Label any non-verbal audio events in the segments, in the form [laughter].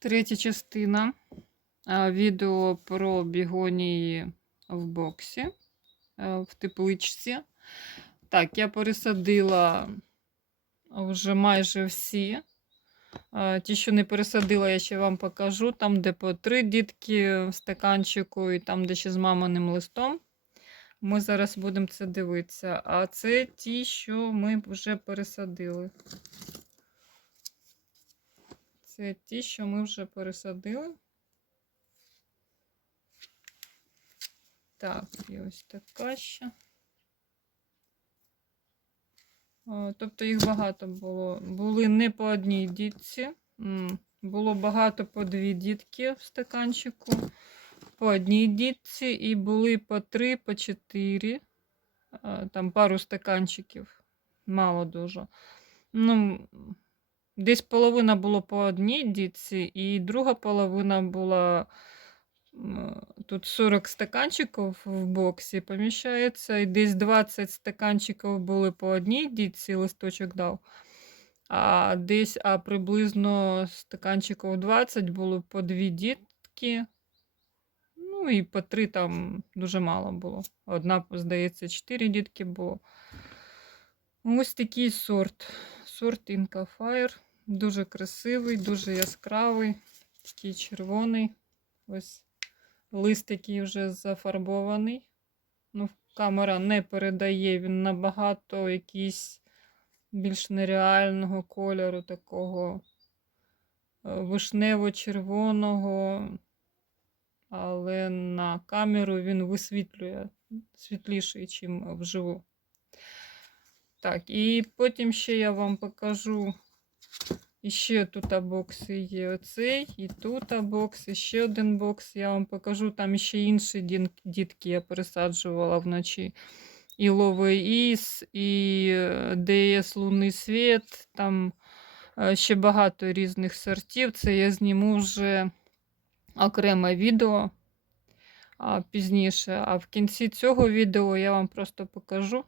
Третя частина відео про бігонії в боксі е, в тепличці. Так, я пересадила вже майже всі. Е, Ті, що не пересадила, я ще вам покажу. Там, де по три дітки в стаканчику, і там, де ще з маминим листом. Ми зараз будемо це дивитися. А це ті, що ми вже пересадили. Це ті, що ми вже пересадили. Так, і ось така ще. Тобто їх багато було. Були не по одній дітці. Було багато по дві дітки в стаканчику, по одній дітці, і були по три, по чотири. Там пару стаканчиків. Мало дуже. Ну, десь половина було по одній дітці, і друга половина була. Тут 40 стаканчиків в боксі поміщається, і десь 20 стаканчиків були по одній дітці, листочок дав. А десь а приблизно стаканчиків 20 було по дві дітки. Ну і по три там дуже мало було. Одна, здається, 4 дітки було. Ось такий сорт. Сорт Inca Fire. Дуже красивий, дуже яскравий, такий червоний. Ось лист такий вже зафарбований. Ну, камера не передає, він набагато якийсь більш нереального кольору, такого е, вишнево-червоного, але на камеру він висвітлює світліший, ніж вживу. Так, і потім ще я вам покажу. І ще тут бокси є оцей, і тут бокс, і ще один бокс. Я вам покажу. Там ще інші дітки я пересаджувала вночі. І Ловий Іс, і е, ДС Лунний Світ. Там е, ще багато різних сортів. Це я зніму вже окреме відео а, пізніше. А в кінці цього відео я вам просто покажу.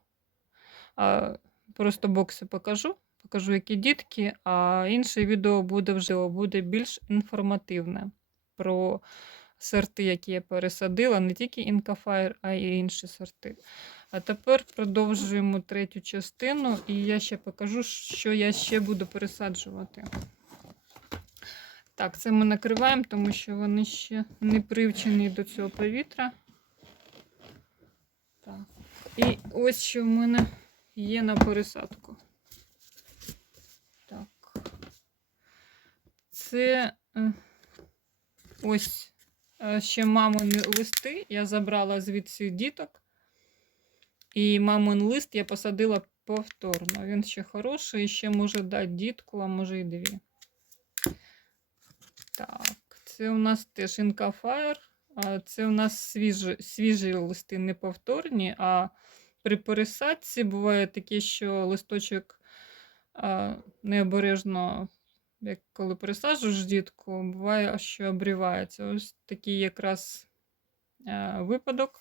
Просто бокси покажу. Покажу, які дітки, а інше відео буде вже буде більш інформативне про сорти, які я пересадила, не тільки Інкафайр, а й інші сорти. А тепер продовжуємо третю частину, і я ще покажу, що я ще буду пересаджувати. Так, це ми накриваємо, тому що вони ще не привчені до цього повітря. Так. І ось що в мене є на пересадку. Це е, ось е, ще мамини листи. Я забрала звідси діток. І мамин лист я посадила повторно. Він ще хороший, ще може дати дітку, а може і дві. Так, це у нас теж інкафаєр. Це у нас свіжі, свіжі листи не повторні, а при пересадці буває таке, що листочок необережно, як коли пересаджуєш дітку, буває, що обрівається. Ось такий якраз а, випадок.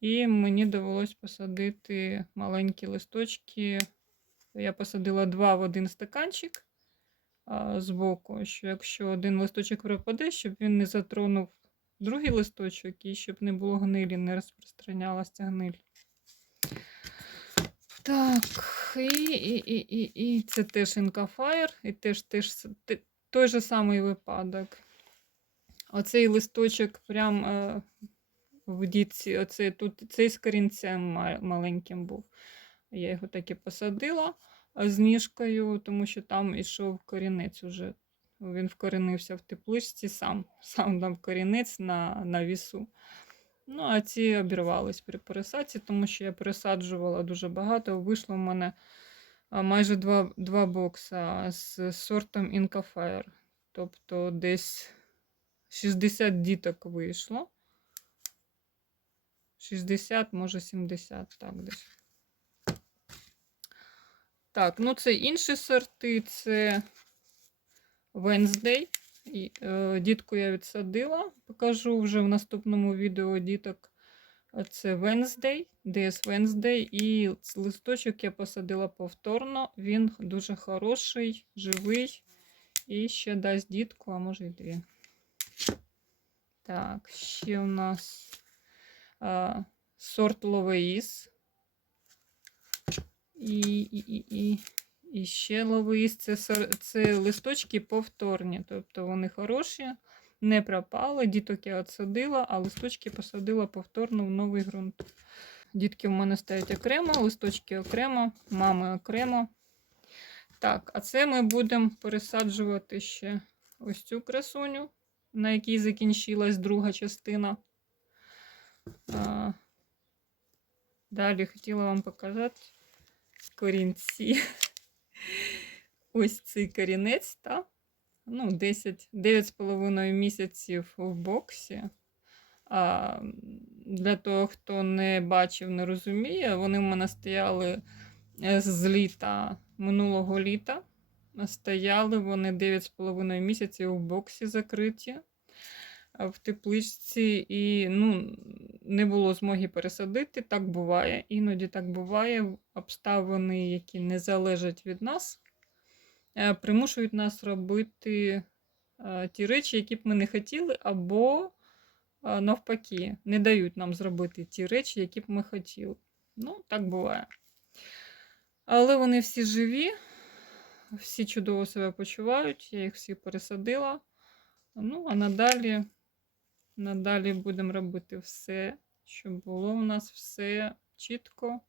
І мені довелось посадити маленькі листочки. Я посадила два в один стаканчик а, збоку, що якщо один листочок пропаде, щоб він не затронув другий листочок і щоб не було гнилі, не розпространялася гниль. Так, і, і, і, і, це теж інкафаєр, і теж, теж той же самий випадок. Оцей листочок прям е, в дітці, оце тут цей з корінцем маленьким був. Я його так і посадила з ніжкою, тому що там ішов корінець уже. Він вкоренився в тепличці сам, сам дав корінець на, на вісу. Ну, а ці обірвались при пересадці, тому що я пересаджувала дуже багато. Вийшло в мене майже два, два бокса з сортом Fire. Тобто десь 60 діток вийшло. 60, може 70, так десь. Так, ну це інші сорти, це Wednesday. Е, Дітку я відсадила. Покажу вже в наступному відео діток. Це Wednesday, DS Wednesday. І листочок я посадила повторно. Він дуже хороший, живий І ще дасть дітку, а може й дві. Так, ще у нас а, сорт Ловеїс. І, і, і, і, і ще Ловеїс. Це, це листочки повторні, тобто вони хороші, не пропали. Діток я отсадила, а листочки посадила повторно в новий ґрунт. Дітки в мене стоять окремо, листочки окремо, мами окремо. Так, а це ми будемо пересаджувати ще ось цю красуню, на якій закінчилась друга частина. А, далі хотіла вам показати корінці. Ось цей корінець, та? Ну, 10, 9,5 місяців в боксі. А, для того, хто не бачив, не розуміє, вони в мене стояли е, з літа минулого літа. Стояли вони 9,5 місяців в боксі закриті в тепличці, і ну, не було змоги пересадити. Так буває. Іноді так буває. Обставини, які не залежать від нас, е, примушують нас робити е, ті речі, які б ми не хотіли, або навпаки, не дають нам зробити ті речі, які б ми хотіли. Ну, так буває. Але вони всі живі, всі чудово себе почувають, я їх всі пересадила. Ну, а надалі, надалі будемо робити все, щоб було у нас все чітко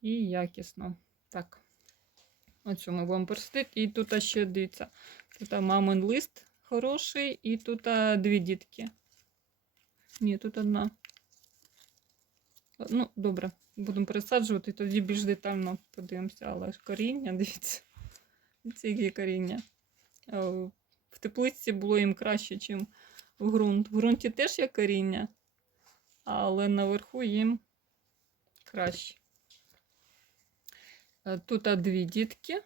і якісно. Так, оцю ми будемо пересадити. І тут ще дивіться, тут мамин лист хороший, і тут дві дітки. Ні, тут одна. Ну, добре, будемо пересаджувати, тоді більш детально подивимося, але ж коріння, [laughs] дивіться. Дивіться, які коріння. Е, В теплиці було їм краще, ніж в ґрунт. В ґрунті теж є коріння, але наверху їм краще. Е, Тут дві дітки.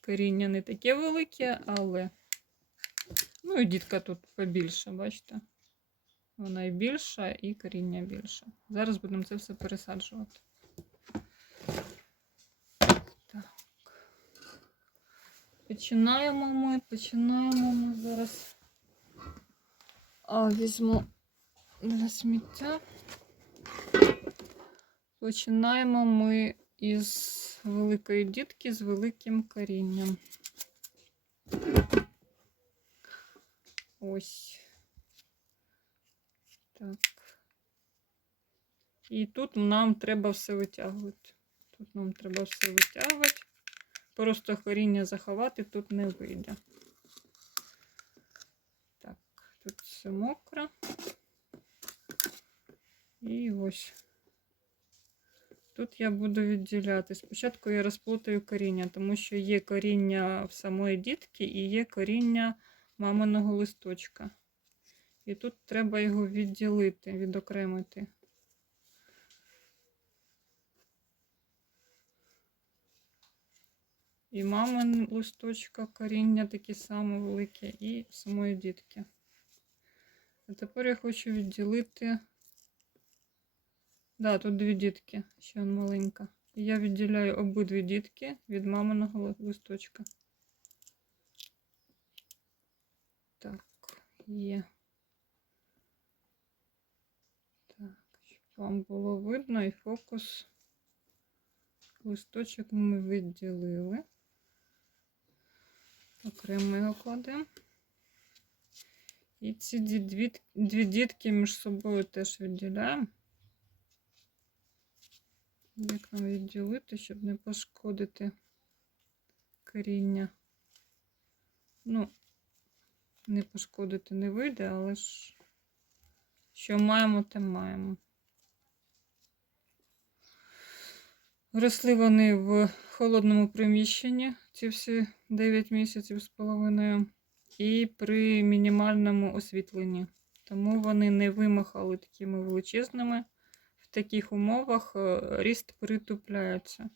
Коріння не таке велике, але. Ну і дітка тут побільше, бачите? Вона і більша, і коріння більше. Зараз будемо це все пересаджувати. Починаємо ми, починаємо ми зараз. А, візьму для сміття. Починаємо ми із великої дітки з великим корінням. Ось. Так. І тут нам треба все витягувати. Тут нам треба все витягувати. Просто коріння заховати тут не вийде. Так, тут все мокро. І ось. Тут я буду відділяти. Спочатку я розплутаю коріння, тому що є коріння в самої дітки і є коріння маминого листочка. І тут треба його відділити, відокремити. І мамин листочка коріння такі самі великі, і самої дітки. А тепер я хочу відділити. Да, тут дві дітки, ще он маленька. І я відділяю обидві дітки від маминого листочка. Так, є. Так, щоб вам було видно і фокус. Листочок ми відділили. Окремо його кладемо. І ці дві, дві, дітки між собою теж відділяємо. Як нам відділити, щоб не пошкодити коріння. Ну, не пошкодити не вийде, але ж що маємо, те маємо. Росли вони в холодному приміщенні, ці всі 9 місяців з половиною, і при мінімальному освітленні. Тому вони не вимахали такими величезними. В таких умовах е, ріст притупляється.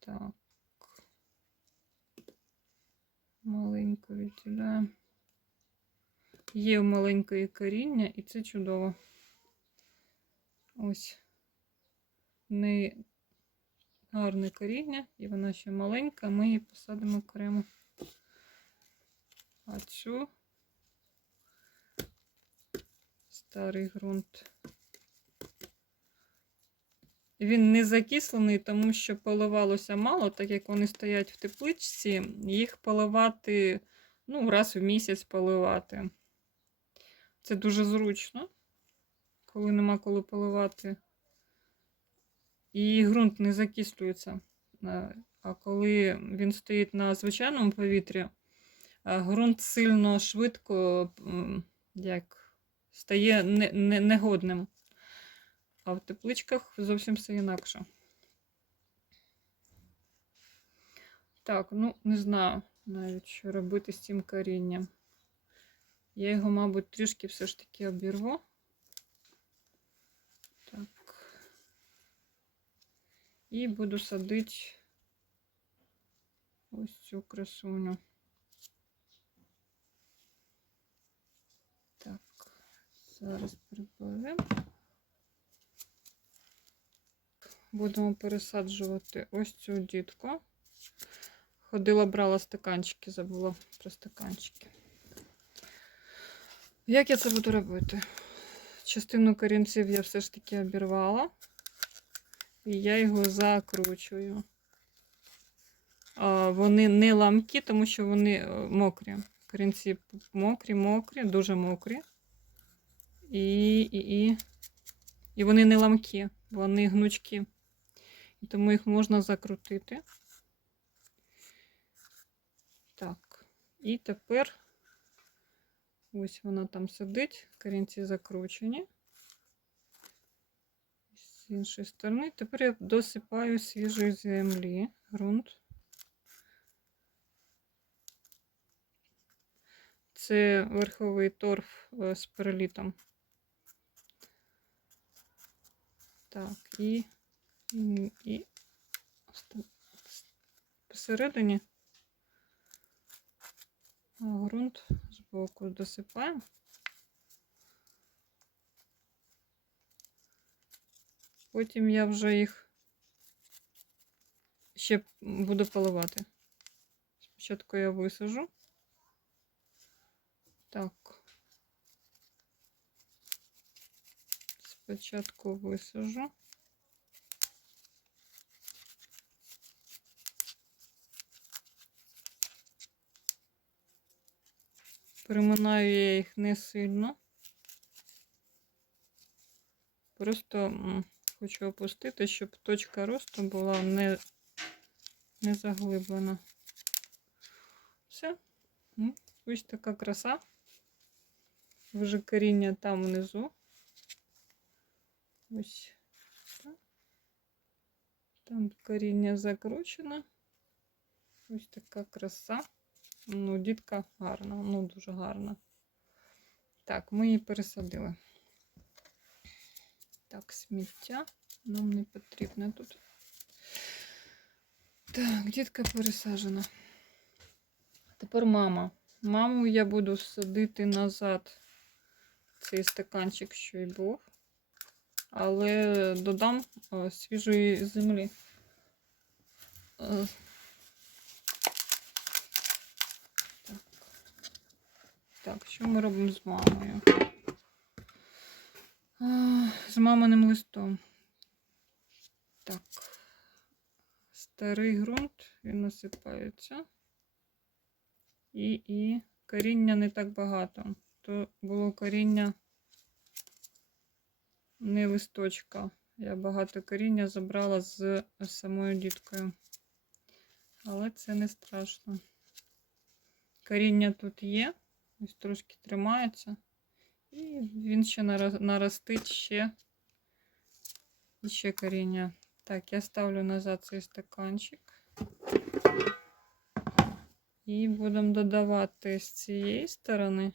Так. Маленько відділяємо. Є в маленької коріння, і це чудово. Ось. Не гарне коріння, і вона ще маленька, ми її посадимо окремо. А старий ґрунт. Він не закислений, тому що поливалося мало, так як вони стоять в тепличці, їх поливати ну, раз в місяць поливати. Це дуже зручно, коли нема коли поливати. І ґрунт не закислюється. Е, А коли він стоїть на звичайному повітрі, ґрунт сильно швидко як, стає не, не, негодним. А в тепличках зовсім все інакше. Так, ну не знаю навіть, що робити з цим корінням. Я його, мабуть, трішки все ж таки обірву. І буду садити ось цю красуню. Так, зараз приберемо. Будемо пересаджувати ось цю дітку. Ходила, брала стаканчики, забула про стаканчики. Як я це буду робити? Частину корінців я все ж таки обірвала. І я його закручую. Вони не ламкі, тому що вони е, мокрі. Корінці мокрі, мокрі, дуже мокрі. І, і, і, і вони не ламкі, вони гнучкі. І тому їх можна закрутити. Так, і тепер ось вона там сидить, корінці закручені. З іншої сторони. Тепер я досипаю свіжої землі, ґрунт. Це верховий торф е, з перелітом. Так, і, і, посередині а ґрунт збоку досипаємо. Потім я вже їх ще буду поливати. Спочатку я висажу. Так. Спочатку висажу. Приминаю я їх не сильно. Просто хочу опустити, щоб точка росту була не, не заглиблена. Все. Ось така краса. Вже коріння там внизу. Ось. Там коріння закручено. Ось така краса. Ну, дітка гарна, ну дуже гарна. Так, ми її пересадили. Так, сміття нам не потрібно тут. Так, дітка пересаджена. Тепер мама. Маму я буду садити назад цей стаканчик, що й був. Але додам е, свіжої землі. Е, Так. Так, що ми робимо з мамою? З маминим листом. Так. Старий ґрунт, він насипається. І, і коріння не так багато. То було коріння не листочка. Я багато коріння забрала з самою діткою. Але це не страшно. Коріння тут є, ось трошки тримається. І він ще наростить ще, ще коріння. Так, я ставлю назад цей стаканчик. І будемо додавати з цієї сторони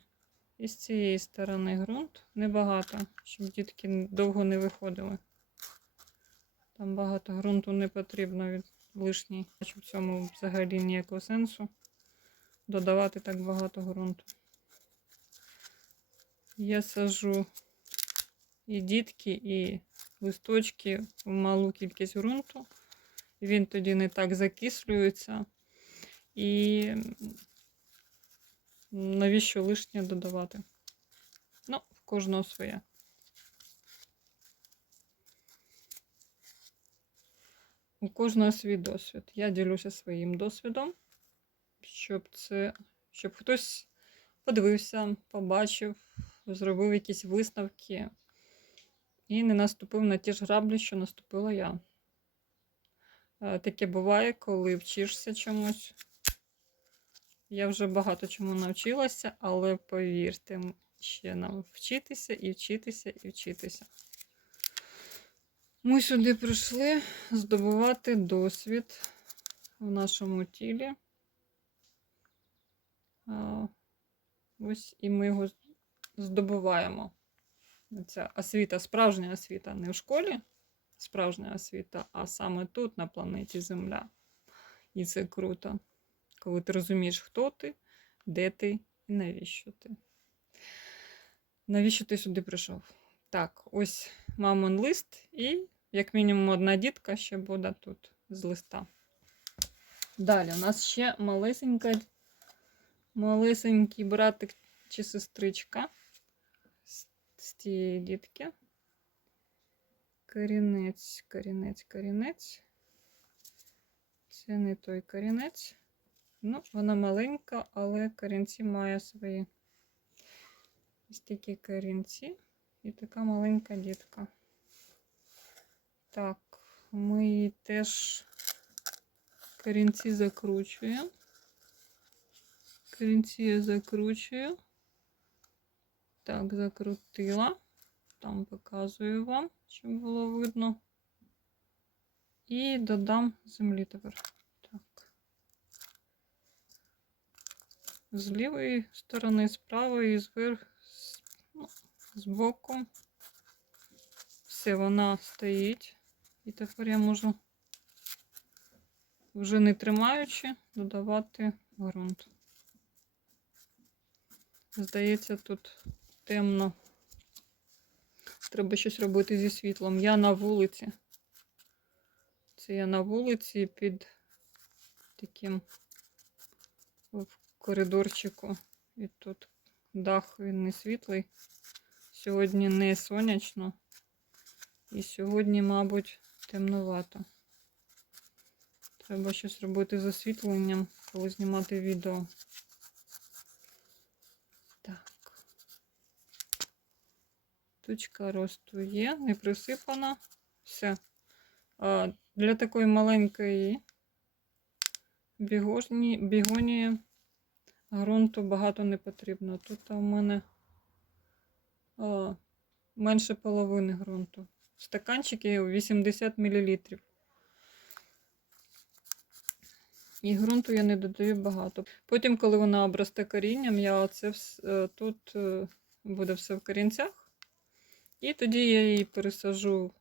і з цієї сторони ґрунт. Небагато, щоб дітки довго не виходили. Там багато ґрунту не потрібно від лишній. Бачу в цьому взагалі ніякого сенсу додавати так багато ґрунту. Я сажу і дітки, і листочки в малу кількість ґрунту. Він тоді не так закислюється. І навіщо лишнє додавати? Ну, в кожного своє. У кожного свій досвід. Я ділюся своїм досвідом, щоб це, щоб хтось подивився, побачив, зробив якісь висновки і не наступив на ті ж граблі, що наступила я. Е, Таке буває, коли вчишся чомусь. Я вже багато чому навчилася, але повірте, ще нам вчитися і вчитися і вчитися. Ми сюди прийшли здобувати досвід в нашому тілі. Ось і ми його здобуваємо. Ця освіта, справжня освіта не в школі, справжня освіта, а саме тут, на планеті Земля. І це круто, коли ти розумієш, хто ти, де ти і навіщо ти. Навіщо ти сюди прийшов? Так, ось мамин лист, і, як мінімум, одна дітка ще буде тут з листа. Далі, у нас ще малесенька, малесенький братик чи сестричка з, тієї дітки. Корінець, корінець, корінець. Це не той корінець. Ну, вона маленька, але корінці має свої. Ось такі корінці і така маленька дітка. Так, ми її теж корінці закручуємо. Корінці я закручую. Так, закрутила. Там показую вам, щоб було видно. І додам землі тепер. Так. З лівої сторони, з правої, зверху, з, ну, з боку. Все, вона стоїть. І тепер я можу, вже не тримаючи, додавати ґрунт. Здається, тут темно. Треба щось робити зі світлом. Я на вулиці. Це я на вулиці під таким в коридорчику. І тут дах він не світлий. Сьогодні не сонячно. І сьогодні, мабуть, темновато. Треба щось робити з освітленням, коли знімати відео. Точка росту є, не присипана. Все. А, Для такої маленької бігожні, бігонії ґрунту багато не потрібно. Тут у мене а, менше половини ґрунту. Стаканчики 80 мл. І ґрунту я не додаю багато. Потім, коли вона обросте корінням, я оце вс- е, тут е, буде все в корінцях. І тоді я її пересажу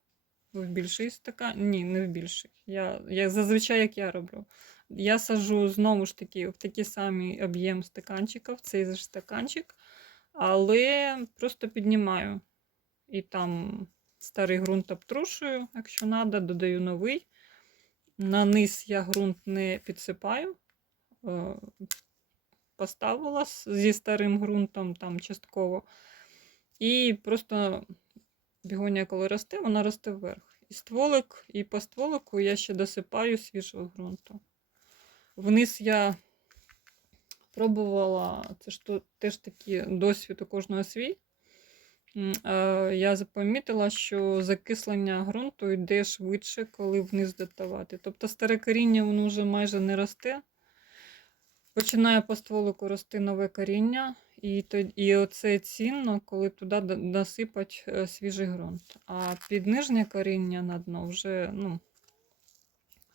в більший стакан. Ні, не в більший. Я, я зазвичай як я роблю. Я сажу знову ж таки в такий самий об'єм стаканчика, в цей же стаканчик, але просто піднімаю. І там старий ґрунт обтрушую, якщо треба, додаю новий. На низ я ґрунт не підсипаю. Е, Поставила зі старим ґрунтом там частково. І просто бігонія, коли росте, вона росте вверх. І стволик, і по стволику я ще досипаю свіжого ґрунту. Вниз я пробувала, це ж теж такий досвід у кожного свій. Я запомітила, що закислення ґрунту йде швидше, коли вниз додавати. Тобто старе коріння воно вже майже не росте. Починає по стволику рости нове коріння, і, і оце цінно, коли туди насипать е, свіжий ґрунт. А під нижнє коріння на дно вже ну,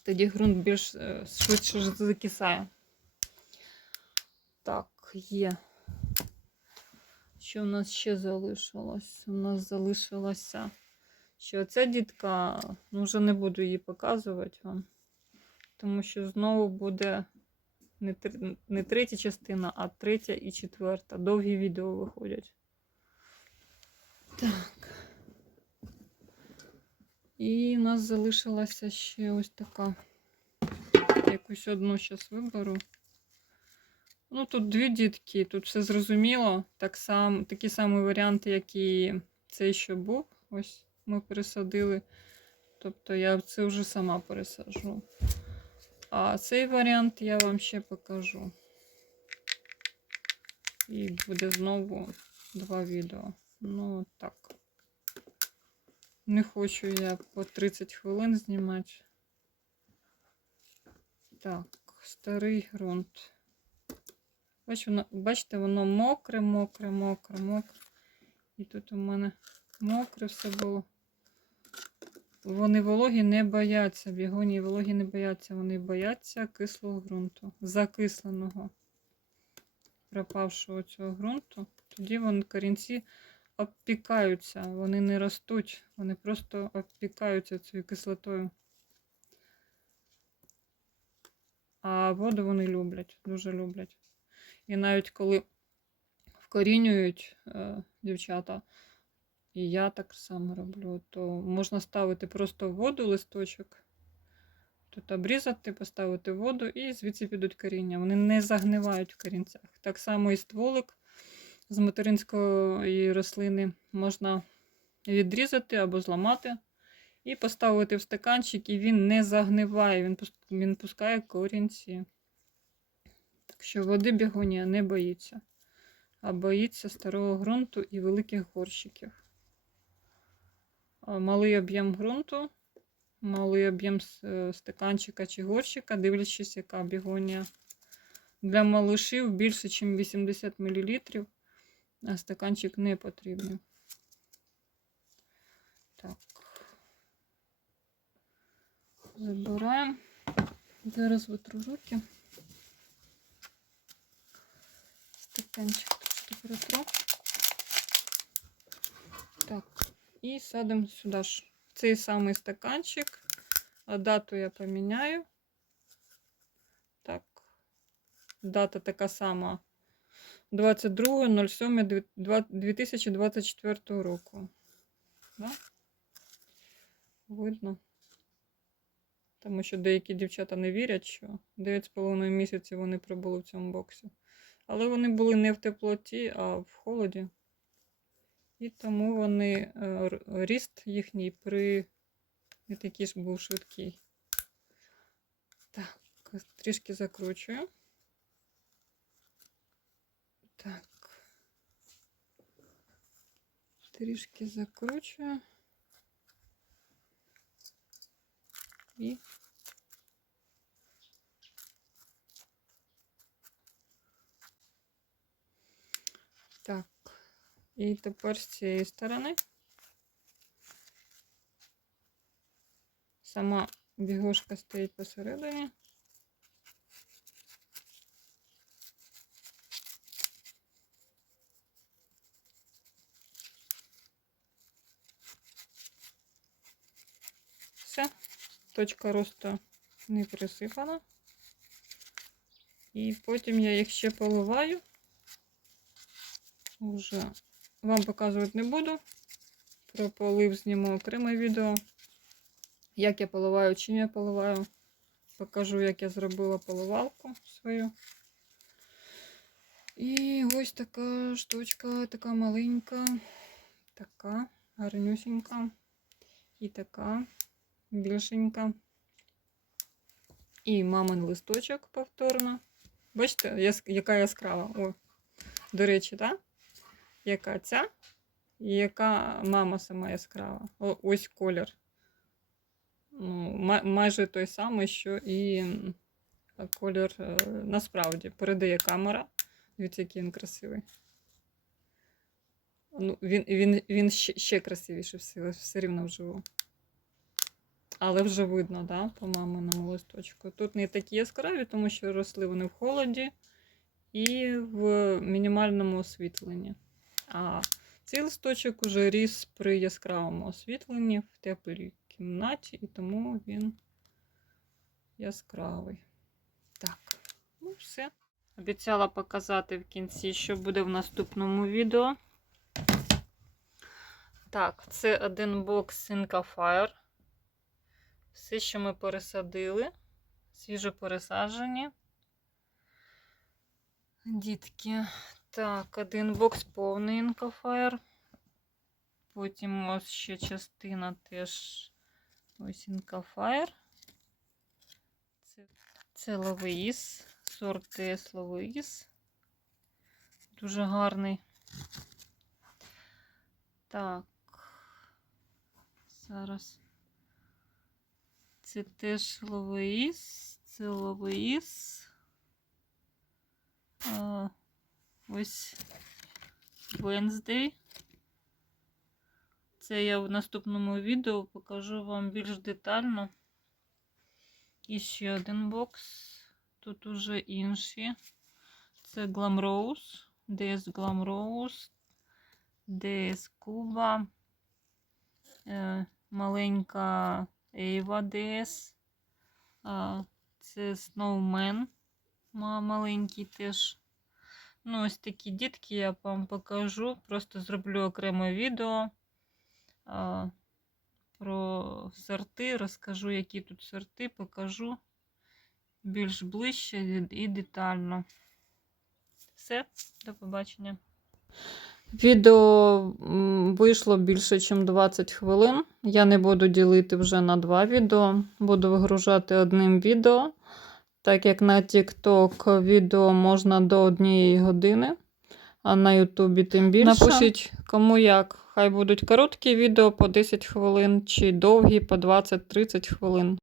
тоді ґрунт більш е, швидше закисає. Так, є. Що в нас ще залишилось? У нас залишилося, що ця дітка, ну вже не буду її показувати вам, тому що знову буде не, тр- не третя частина, а третя і четверта. Довгі відео виходять. Так. І у нас залишилася ще ось така якусь одну зараз виберу. Ну, тут дві дітки, тут все зрозуміло. Так сам, такі самі варіанти, як і цей, що був. Ось ми пересадили. Тобто я це вже сама пересаджу. А цей варіант я вам ще покажу. І буде знову два відео. Ну, так. Не хочу я по 30 хвилин знімати. Так, старий ґрунт. Бачите, воно мокре, мокре, мокре, мокре. І тут у мене мокре все було. Вони вологі не бояться. Бігоні вологі не бояться. Вони бояться кислого ґрунту, закисленого, пропавшого цього ґрунту. Тоді вони корінці обпікаються. Вони не ростуть, вони просто обпікаються цією кислотою. А воду вони люблять, дуже люблять. І навіть коли вкорінюють е, дівчата, і я так само роблю, то можна ставити просто в воду листочок, тут обрізати, поставити воду, і звідси підуть коріння. Вони не загнивають в корінцях. Так само і стволик з материнської рослини можна відрізати або зламати. І поставити в стаканчик, і він не загниває, він, він пускає корінці. Так що води бігонія не боїться, а боїться старого ґрунту і великих горщиків. А Малий об'єм ґрунту, малий об'єм е, стаканчика чи горщика, дивлячись, яка бігонія. Для малышів більше, ніж 80 мл, а стаканчик не потрібний. Так. Забираємо. Зараз витру руки. Стаканчик трошки перетру. Так, і садимо сюди в цей самий стаканчик. А дату я поміняю. Так, дата така сама. 22.07.2024 року. Да? Видно. Тому що деякі дівчата не вірять, що 9,5 місяців вони пробули в цьому боксі. Але вони були не в теплоті, а в холоді. І тому вони, е, ріст їхній при не такий ж був швидкий. Так, трішки закручую. Так. Трішки закручую. І так. І тепер з цієї сторони. Сама бігушка стоїть посередині. Все. Точка росту не присипана. І потім я їх ще поливаю. Уже вам показувати не буду. Про полив зніму окреме відео. Як я поливаю, чим я поливаю. Покажу, як я зробила поливалку свою. І ось така штучка, така маленька, така гарнюсінька. І така більшенька. І мамин листочок повторно. Бачите, яка яскрава. О, до речі, так? Яка ця? І яка мама сама яскрава. О, ось колір. Ну, май- майже той самий, що і колір е, насправді передає камера. Дивіться, який він красивий. Ну, він, він, він ще, ще красивіший все, все рівно вживу. Але вже видно, да, по маминому листочку. Тут не такі яскраві, тому що росли вони в холоді і в мінімальному освітленні. А цей листочок уже ріс при яскравому освітленні в теплій кімнаті, і тому він яскравий. Так, ну все. Обіцяла показати в кінці, що буде в наступному відео. Так, це один бокс Synca Fire. Все, що ми пересадили свіжопересаджені. Дітки. Так, один бокс повний інкафаєр. Потім ось ще частина теж ось інкафаєр. Це, це лавеїс, сорт ТС лавеїс. Дуже гарний. Так. Зараз. Це теж лавеїс. Це лавеїс. А, ось Wednesday. Це я в наступному відео покажу вам більш детально. І ще один бокс. Тут уже інші. Це Glam Rose, DS Glam Rose, DS Cuba, е, маленька Ava DS. Це Snowman маленький теж. Ну, ось такі дітки я вам покажу. Просто зроблю окреме відео а, про сорти, розкажу, які тут сорти, покажу більш ближче і- детально. Все, до побачення. Відео вийшло більше, ніж 20 хвилин. Я не буду ділити вже на два відео. Буду вигружати одним відео. Так як на TikTok відео можна до однієї години, а на Ютубі тим більше. Напишіть, кому як. Хай будуть короткі відео по 10 хвилин, чи довгі по 20-30 хвилин.